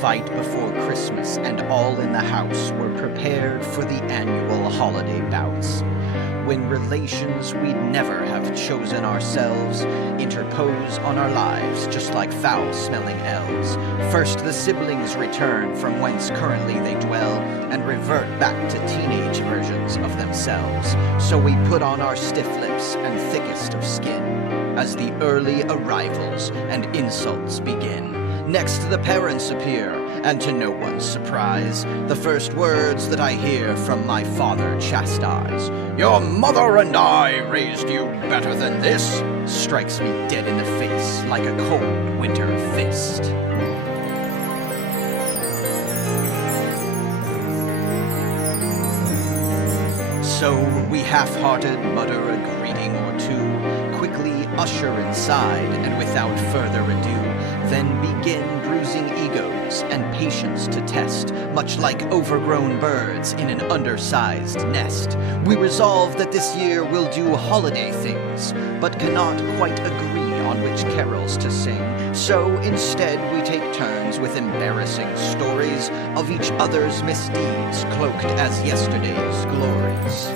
fight before Christmas, and all in the house were prepared for the annual holiday bouts, when relations we'd never have chosen ourselves interpose on our lives just like foul-smelling elves. First the siblings return from whence currently they dwell, and revert back to teenage versions of themselves. So we put on our stiff lips and thickest of skin as the early arrivals and insults begin. Next the parents appear, and to no one's surprise, the first words that I hear from my father chastise. "Your mother and I raised you better than this," strikes me dead in the face like a cold winter fist. So we half-hearted mutter a greeting or two, quickly usher inside, and without further ado, then begin bruising egos and patience to test, much like overgrown birds in an undersized nest. We resolve that this year we'll do holiday things, but cannot quite agree on which carols to sing. So instead we take turns with embarrassing stories of each other's misdeeds, cloaked as yesterday's glories.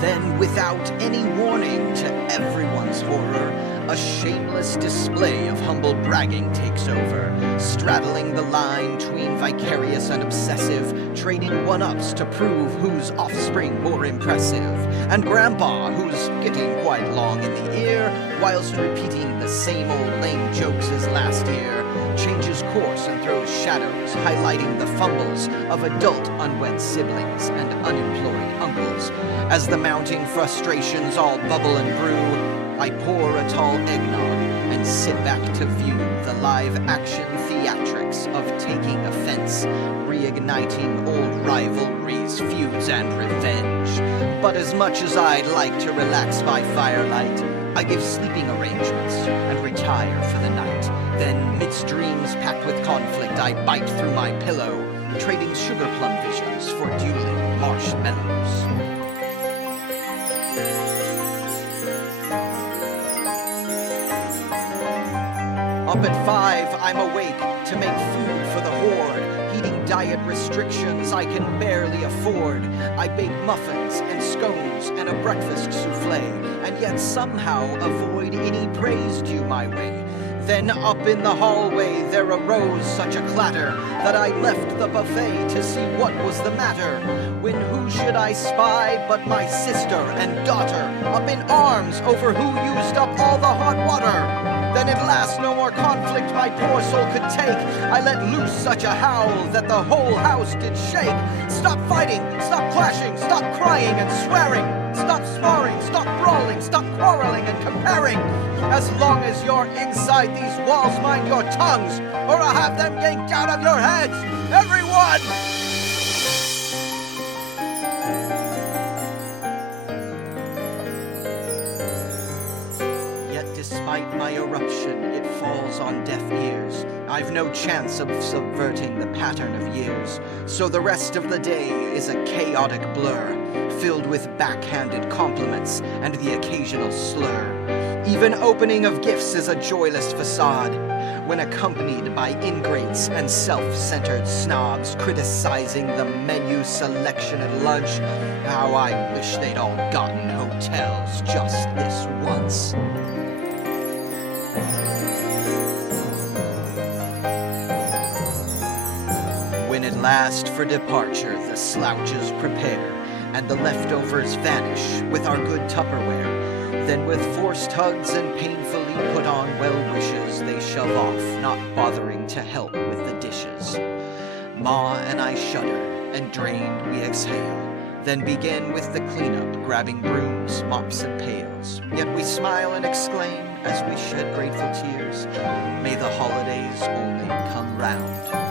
Then, without any warning to everyone's horror, a shameless display of humble bragging takes over, straddling the line between vicarious and obsessive, trading one-ups to prove whose offspring more impressive. And Grandpa, who's getting quite long in the ear, whilst repeating the same old lame jokes as last year, changes course and throws shadows, highlighting the fumbles of adult unwed siblings and unemployed uncles. As the mounting frustrations all bubble and brew, I pour a tall eggnog and sit back to view the live-action theatrics of taking offense, reigniting old rivalries, feuds, and revenge. But as much as I'd like to relax by firelight, I give sleeping arrangements and retire for the night. Then, midst dreams packed with conflict, I bite through my pillow, trading sugar plum visions for dueling marshmallows. Up at 5, I'm awake to make food for the horde, heeding diet restrictions I can barely afford. I bake muffins and scones and a breakfast souffle, and yet somehow avoid any praise due my way. Then up in the hallway there arose such a clatter that I left the buffet to see what was the matter. When who should I spy but my sister and daughter, up in arms over who used up all the hot water. Then at last no more conflict my poor soul could take. I let loose such a howl that the whole house did shake. Stop fighting, stop clashing, stop crying and swearing. Stop sparring, stop brawling, stop quarreling and comparing. As long as you're inside these walls, mind your tongues, or I'll have them yanked out of your heads. Everyone! Despite my eruption, it falls on deaf ears. I've no chance of subverting the pattern of years, so the rest of the day is a chaotic blur, filled with backhanded compliments and the occasional slur. Even opening of gifts is a joyless facade, when accompanied by ingrates and self-centered snobs criticizing the menu selection at lunch. How I wish they'd all gotten hotels just this once. When at last for departure the slouches prepare, and the leftovers vanish with our good Tupperware, then with forced hugs and painfully put on well wishes they shove off, not bothering to help with the dishes. Ma and I shudder, and drained we exhale, then begin with the cleanup, grabbing brooms, mops, and pails. Yet we smile and exclaim as we shed grateful tears, may the holidays only come round.